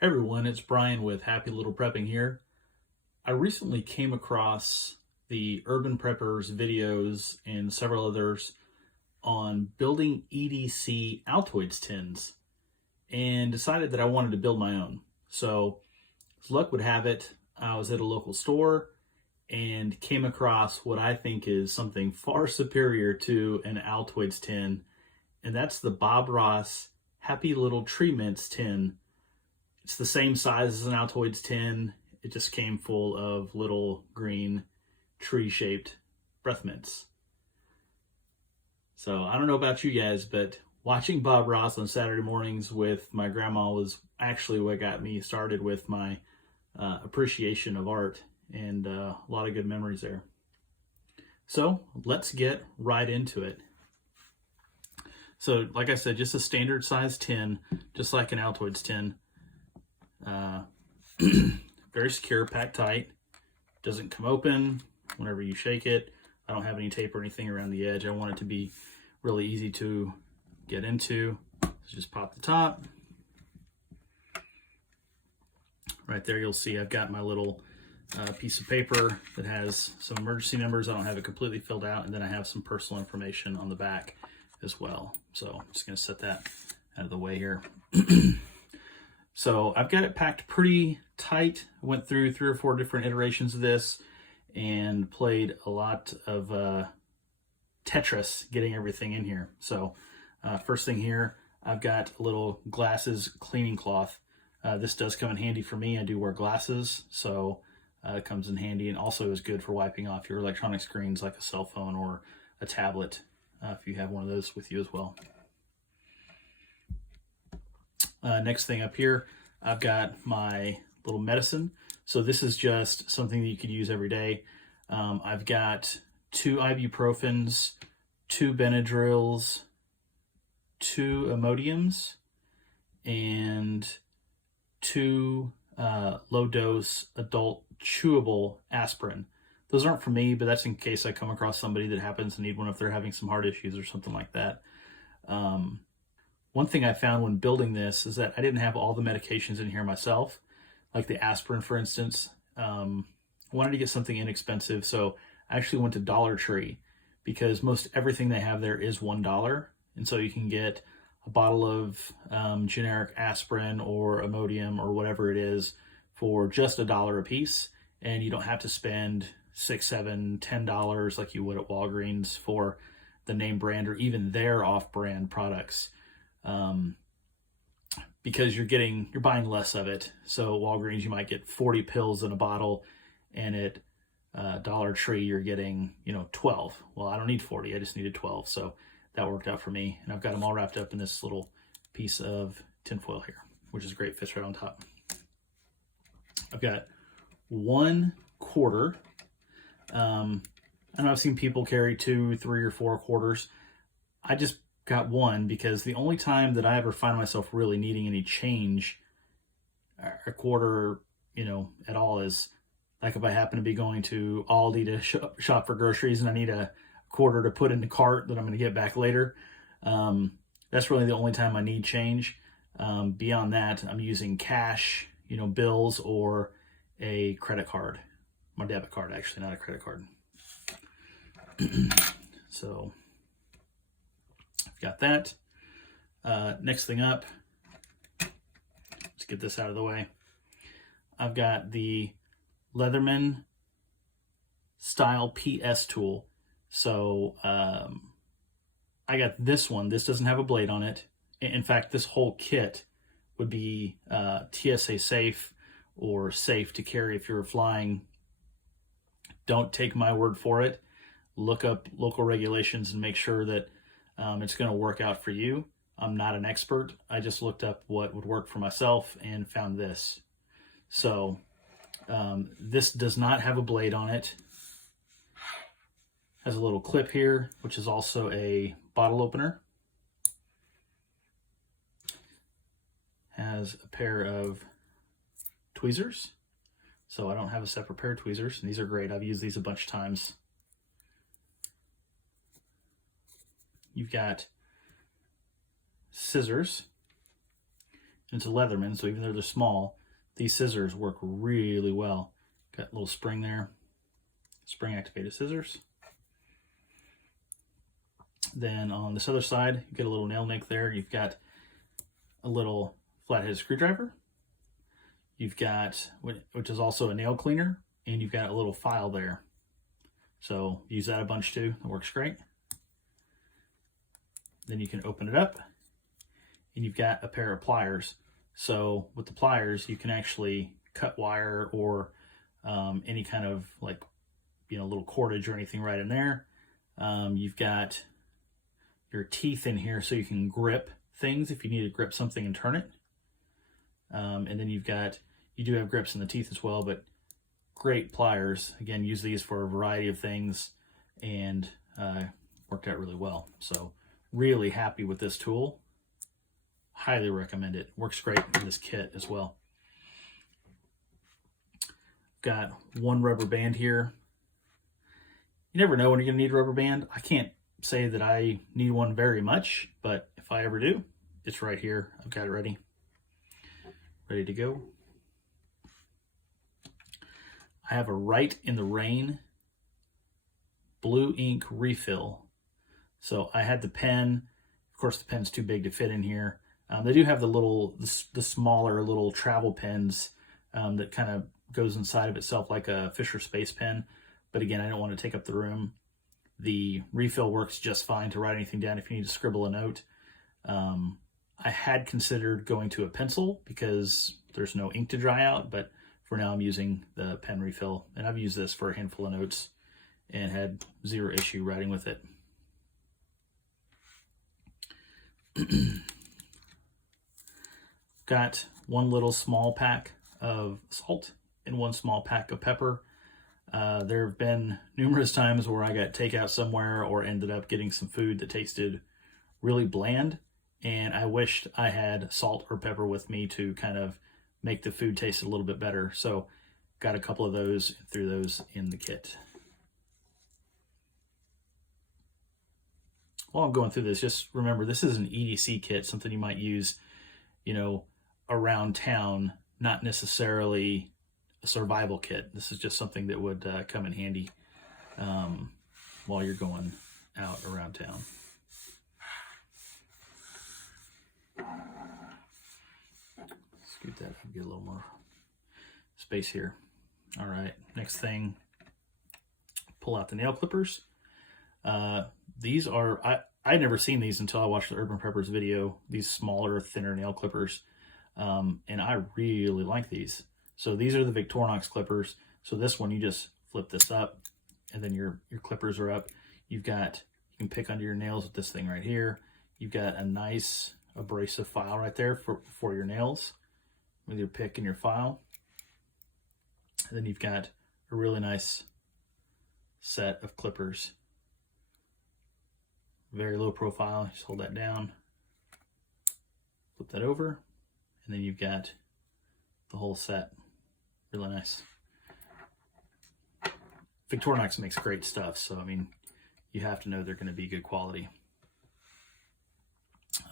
Hey everyone, it's Brian with Happy Little Prepping here. I recently came across the Urban Preppers videos and several others on building EDC Altoids tins and decided that I wanted to build my own. So, as luck would have it, I was at a local store and came across what I think is something far superior to an Altoids tin, and that's the Bob Ross Happy Little Tree Mints tin. It's the same size as an Altoids tin. It just came full of little green tree-shaped breath mints. So I don't know about you guys, but watching Bob Ross on Saturday mornings with my grandma was actually what got me started with my appreciation of art, and a lot of good memories there. So let's get right into it. So like I said, just a standard size tin, just like an Altoids tin. Very secure, packed tight, doesn't come open whenever you shake it. I don't have any tape or anything around the edge. I want it to be really easy to get into. So just pop the top. Right there you'll see I've got my little piece of paper that has some emergency numbers. I don't have it completely filled out, and then I have some personal information on the back as well. So I'm just going to set that out of the way here. So I've got it packed pretty tight. I went through 3 or 4 different iterations of this and played a lot of Tetris getting everything in here. So first thing here, I've got a little glasses cleaning cloth. This does come in handy for me. I do wear glasses, so it comes in handy, and also is good for wiping off your electronic screens like a cell phone or a tablet if you have one of those with you as well. Next thing up here, I've got my little medicine. So this is just something that you could use every day. I've got 2 ibuprofens, 2 Benadryls, 2 Imodiums, and 2 low-dose adult chewable aspirin. Those aren't for me, but that's in case I come across somebody that happens to need one if they're having some heart issues or something like that. One thing I found when building this is that I didn't have all the medications in here myself, like the aspirin, for instance. I wanted to get something inexpensive, so I actually went to Dollar Tree because most everything they have there is $1, and so you can get a bottle of generic aspirin or Imodium or whatever it is for just $1 a piece, and you don't have to spend $6, $7, $10 like you would at Walgreens for the name brand or even their off-brand products. Because you're buying less of it. So at Walgreens, you might get 40 pills in a bottle, and at Dollar Tree, you're getting, 12. Well, I don't need 40, I just needed 12. So that worked out for me. And I've got them all wrapped up in this little piece of tinfoil here, which is great, fits right on top. I've got 1 quarter. I know I've seen people carry 2, 3, or 4 quarters. I just got 1 because the only time that I ever find myself really needing any change, a quarter, at all, is like if I happen to be going to Aldi to shop for groceries and I need a quarter to put in the cart that I'm going to get back later. That's really the only time I need change. Beyond that, I'm using cash, bills, or a credit card. My debit card, actually, not a credit card. So I've got that. Next thing up, let's get this out of the way. I've got the Leatherman style PS tool. So I got this one. This doesn't have a blade on it. In fact, this whole kit would be TSA safe or safe to carry if you're flying. Don't take my word for it. Look up local regulations and make sure that it's going to work out for you. I'm not an expert. I just looked up what would work for myself and found this. So this does not have a blade on it. Has a little clip here, which is also a bottle opener. Has a pair of tweezers. So I don't have a separate pair of tweezers, and these are great. I've used these a bunch of times. You've got scissors, And it's a Leatherman, so even though they're small, these scissors work really well. Got a little spring there, spring activated scissors. Then on this other side, you get a little nail nick there. You've got a little flathead screwdriver. You've got, which is also a nail cleaner, and you've got a little file there. So use that a bunch too, it works great. Then you can open it up, and you've got a pair of pliers. So with the pliers, you can actually cut wire or any kind of like, little cordage or anything right in there. You've got your teeth in here so you can grip things if you need to grip something and turn it. And then you do have grips in the teeth as well, but great pliers. Again, use these for a variety of things, and worked out really well. So really happy with this tool. Highly recommend it. Works great in this kit as well. Got one rubber band here. You never know when you're gonna need a rubber band. I can't say that I need one very much, but if I ever do, it's right here. I've got it ready to go. I have a Write in the Rain blue ink refill. So I had the pen. Of course, the pen's too big to fit in here. They do have the smaller little travel pens that kind of goes inside of itself like a Fisher Space pen. But again, I don't want to take up the room. The refill works just fine to write anything down if you need to scribble a note. I had considered going to a pencil because there's no ink to dry out, but for now I'm using the pen refill, and I've used this for a handful of notes and had zero issue writing with it. Got one little small pack of salt and one small pack of pepper. There have been numerous times where I got takeout somewhere or ended up getting some food that tasted really bland, and I wished I had salt or pepper with me to kind of make the food taste a little bit better. So got a couple of those, threw those in the kit. While I'm going through this, just remember this is an EDC kit, something you might use, around town, not necessarily a survival kit. This is just something that would come in handy while you're going out around town. Scoot that up, get a little more space here. All right, next thing, pull out the nail clippers. These are, I'd never seen these until I watched the Urban Preppers video, these smaller, thinner nail clippers. And I really like these. So these are the Victorinox clippers. So this one, you just flip this up and then your clippers are up. You can pick under your nails with this thing right here. You've got a nice abrasive file right there for your nails with your pick and your file. And then you've got a really nice set of clippers. Very low profile, just hold that down, flip that over, and then you've got the whole set. Really nice. Victorinox makes great stuff, so I mean, you have to know they're going to be good quality.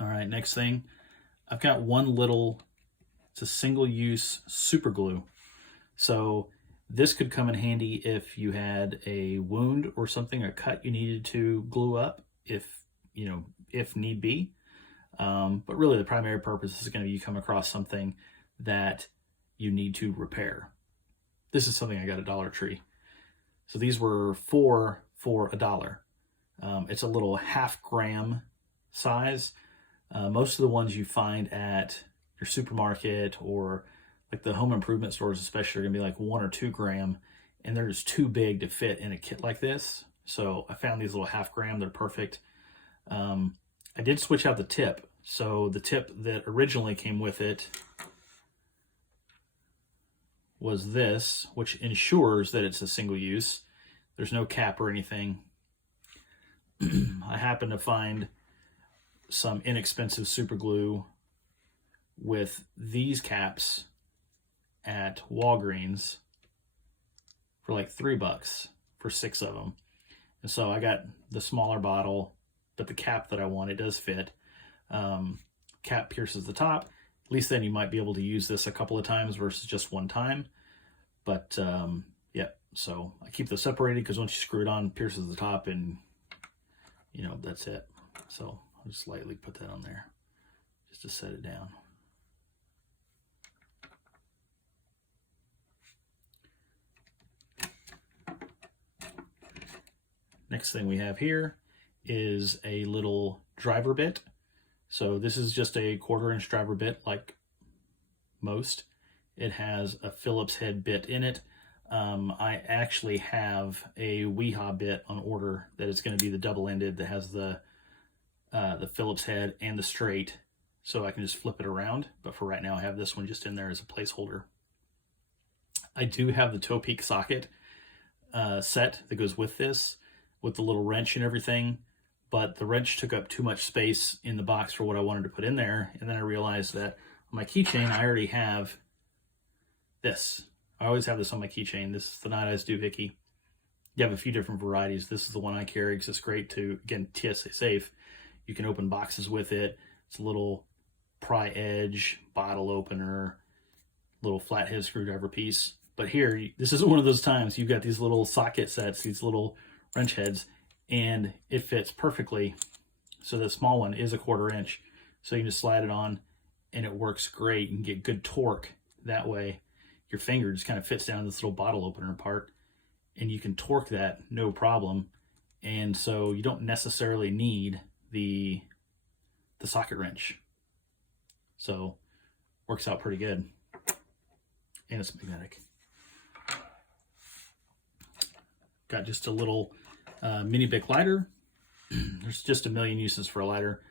All right, next thing, I've got one little, it's a single-use super glue. So this could come in handy if you had a wound or something, a cut you needed to glue up, if need be. But really the primary purpose is going to be you come across something that you need to repair. This is something I got at Dollar Tree. So these were 4 for $1. It's a little 1/2 gram size. Most of the ones you find at your supermarket or like the home improvement stores especially are gonna be like 1 or 2 gram, and they're just too big to fit in a kit like this. So I found these little 1/2 gram, they're perfect. I did switch out the tip. So the tip that originally came with it was this, which ensures that it's a single use. There's no cap or anything. I happened to find some inexpensive super glue with these caps at Walgreens for like $3 for 6 of them. And so I got the smaller bottle, but the cap that I want, it does fit. Cap pierces the top, At least then you might be able to use this a couple of times versus just one time. But yeah, so I keep this separated because once you screw it on, it pierces the top, and you know, that's it. So I'll just lightly put that on there just to set it down. Next thing we have here is a little driver bit. So this is just a 1/4-inch driver bit like most. It has a Phillips head bit in it. I actually have a Weehaw bit on order that is going to be the double-ended that has the Phillips head and the straight, so I can just flip it around. But for right now, I have this one just in there as a placeholder. I do have the toe peak socket set that goes with this, with the little wrench and everything, but the wrench took up too much space in the box for what I wanted to put in there, and then I realized that on my keychain I already have this. I always have this on my keychain. This is the Night Eyes doohickey. You have a few different varieties. This is the one I carry because it's great to, again, TSA safe. You can open boxes with it. It's a little pry edge, bottle opener, little flathead screwdriver piece. But here, this is one of those times you've got these little socket sets, these little wrench heads, and it fits perfectly. So the small one is a 1/4 inch. So you can just slide it on and it works great. You can get good torque that way. Your finger just kind of fits down this little bottle opener part, and you can torque that no problem. And so you don't necessarily need the socket wrench. So works out pretty good. And it's magnetic. Got just a little mini Bic lighter. There's just a million uses for a lighter.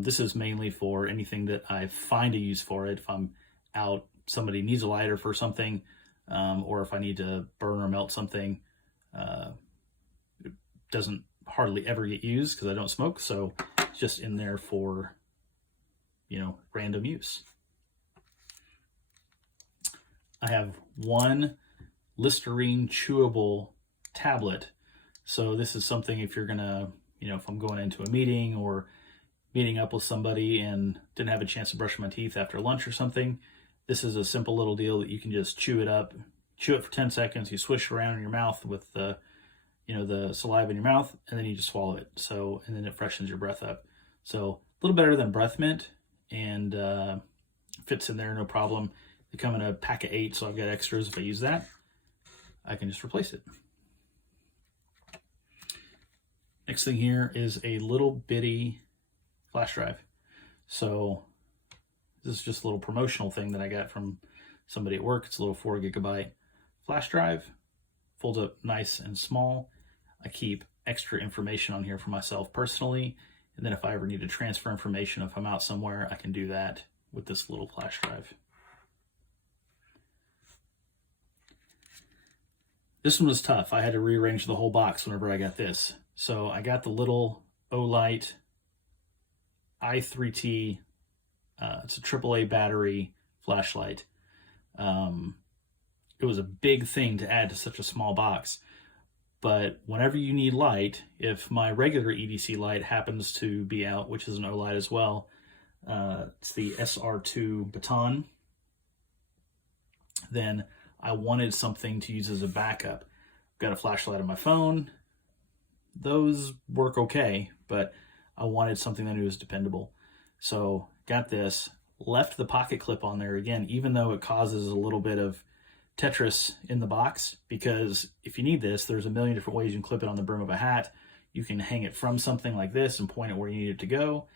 This is mainly for anything that I find a use for it. If I'm out, somebody needs a lighter for something, or if I need to burn or melt something. It doesn't hardly ever get used because I don't smoke, so it's just in there for, you know, random use. I have one Listerine chewable tablet. So this is something if you're gonna, you know, if I'm going into a meeting or meeting up with somebody and didn't have a chance to brush my teeth after lunch or something, this is a simple little deal that you can just chew it up, chew it for 10 seconds, you swish it around in your mouth with the, you know, the saliva in your mouth, and then you just swallow it. So, and then it freshens your breath up. So a little better than breath mint, and fits in there no problem. They come in a pack of 8, so I've got extras. If I use that, I can just replace it. Next thing here is a little bitty flash drive. So this is just a little promotional thing that I got from somebody at work. It's a little 4 GB flash drive, folds up nice and small. I keep extra information on here for myself personally, and then if I ever need to transfer information, if I'm out somewhere, I can do that with this little flash drive. This one was tough. I had to rearrange the whole box whenever I got this. So I got the little Olight i3T, it's a AAA battery flashlight. It was a big thing to add to such a small box. But whenever you need light, if my regular EDC light happens to be out, which is an Olight as well, it's the SR2 baton, then I wanted something to use as a backup. I've got a flashlight on my phone. Those work okay, but I wanted something that was dependable. So got this, left the pocket clip on there again, even though it causes a little bit of Tetris in the box, because if you need this, there's a million different ways you can clip it on the brim of a hat. You can hang it from something like this and point it where you need it to go.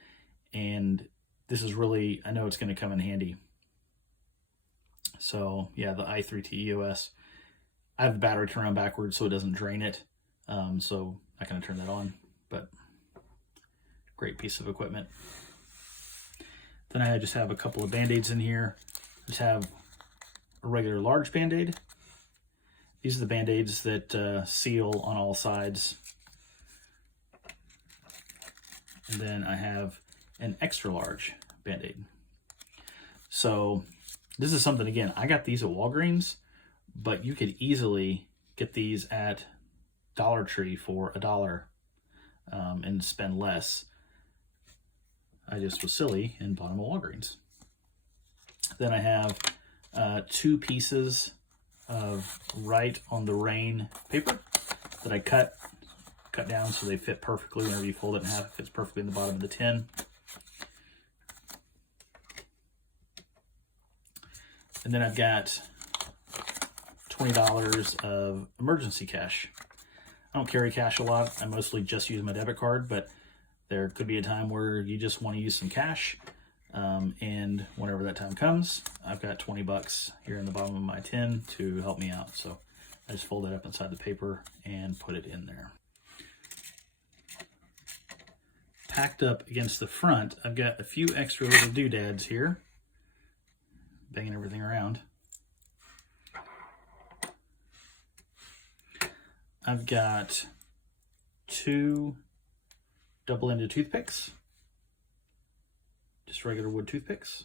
And this is really, I know it's going to come in handy. So yeah, the i3T EOS. I have the battery turned on backwards so it doesn't drain it. So I kind of turn that on, but great piece of equipment. Then I just have a couple of Band-Aids in here. Just have a regular large Band-Aid. These are the Band-Aids that seal on all sides. And then I have an extra large Band-Aid. So this is something, again, I got these at Walgreens, but you could easily get these at Dollar Tree for $1 and spend less. I just was silly and bought them at Walgreens. Then I have 2 pieces of Right on the Rain paper that I cut down so they fit perfectly. Whenever you fold it in half, it fits perfectly in the bottom of the tin. And then I've got $20 of emergency cash. I don't carry cash a lot. I mostly just use my debit card, but there could be a time where you just want to use some cash. And whenever that time comes, I've got 20 bucks here in the bottom of my tin to help me out. So I just fold that up inside the paper and put it in there. Packed up against the front, I've got a few extra little doodads here, banging everything around. I've got 2 double-ended toothpicks, just regular wood toothpicks.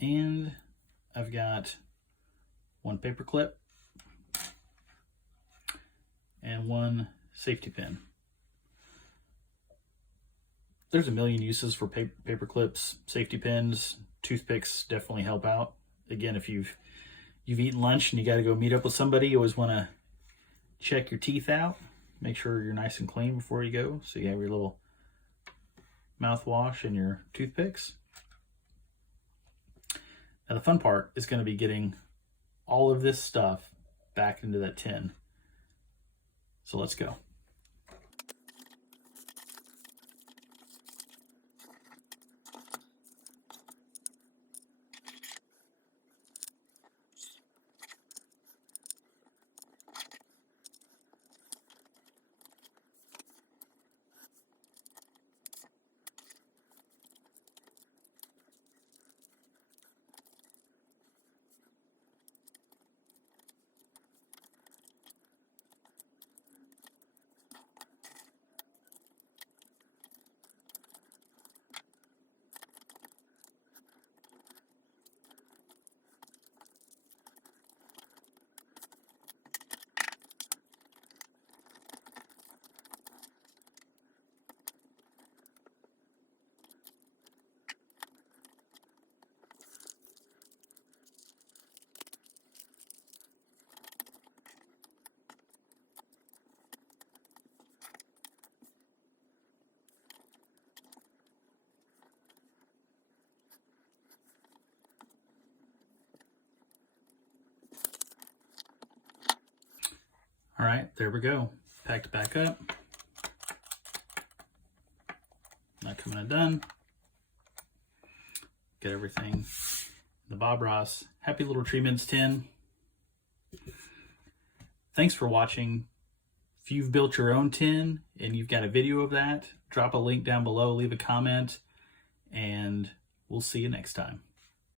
And I've got 1 paper clip and 1 safety pin. There's a million uses for paper clips, safety pins. Toothpicks definitely help out. Again, if you've eaten lunch and you got to go meet up with somebody, you always want to check your teeth out. Make sure you're nice and clean before you go. So you have your little mouthwash and your toothpicks. Now the fun part is going to be getting all of this stuff back into that tin. So let's go. All right, there we go. Packed back up. Not coming undone. Get everything in the Bob Ross Happy Little Tree Mints tin. Thanks for watching. If you've built your own tin and you've got a video of that, drop a link down below, leave a comment, and we'll see you next time.